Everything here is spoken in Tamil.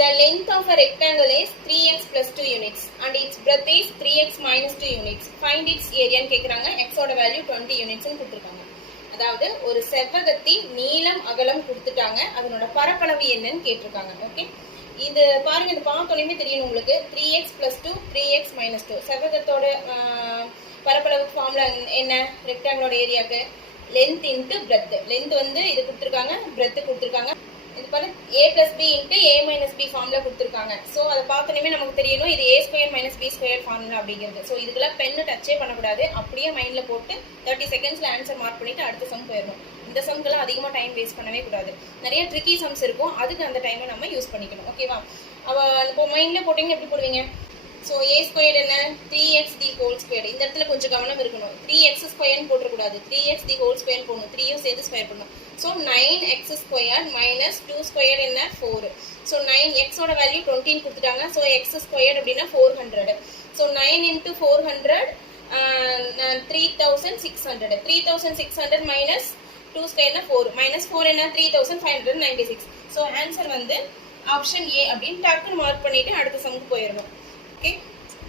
The length of a rectangle is 3x plus 2 units and its breadth is 3x minus 2 units. Find its area ன்னு கேக்குறாங்க. x ஓட வேல்யூ 20 units ன்னு கொடுத்திருக்காங்க. அதாவது ஒரு செவ்வகத்தின் நீளம் அகலம் கொடுத்துட்டாங்க. அதனோட பரப்பளவு என்னன்னு கேட்டிருக்காங்க. ஓகே, இது பாருங்க, இது பார்த்தோன்னே தெரியும் உங்களுக்கு. 3x plus 2 3x minus 2 செவ்வகத்தோட பரப்பளவு ஃபார்முலா என்ன? ரெக்டாங்கிளோட ஏரியாக்கு லென்த் இன்ட்டு பிரெத். லென்த் வந்து இது கொடுத்துருக்காங்க, பிரெத் கொடுத்துருக்காங்க. இது பாரு a plus b into a minus b formula கொடுத்துருக்காங்க. ஸோ அதை பார்த்தோன்னே நமக்கு தெரியணும் இது a square minus b square formula அப்படிங்கிறது. ஸோ இதுக்கெல்லாம் பென்னு டச்சே பண்ணக்கூடாது, அப்படியே மைண்டில் போட்டு 30 செகண்ட்ஸில் ஆன்சர் மார்க் பண்ணிட்டு அடுத்த சம் போயிடணும். இந்த சம்க்கெல்லாம் அதிகமாக டைம் வேஸ்ட் பண்ணவே கூடாது. நிறைய ட்ரிக்கி சம்ஸ் இருக்கும், அதுக்கு அந்த டைமை நம்ம யூஸ் பண்ணிக்கணும். ஓகேவா? இப்போ மைண்டில் போட்டிங்க எப்படி போடுவீங்க? ஸோ a ஸ்கொயர் என்ன? 3x d whole square. இந்த இடத்துல கொஞ்சம் கவனம் இருக்கணும். 3x ஸ்கொயர்னு போட்டுறக்கூடாது, 3x d ஹோல் ஸ்கொயர் போடணும். 3யும் சேர்த்து ஸ்கொயர் பண்ணணும். So 9x square minus 2 square என்ன? 4. ஸோ 9xோட வேல்யூ 20 கொடுத்துட்டாங்க. ஸோ x ஸ்கொயர் அப்படின்னா 400. So 9 into 400 3600. 3600 மைனஸ் 2 ஸ்கொயர்னா 4 மைனஸ் 4 என்ன? 3596. ஸோ ஆன்சர் வந்து ஆப்ஷன் ஏ அப்படின்னு டக்குன்னு மார்க் பண்ணிட்டு அடுத்த சம்க்கு போயிடணும். ஓகே.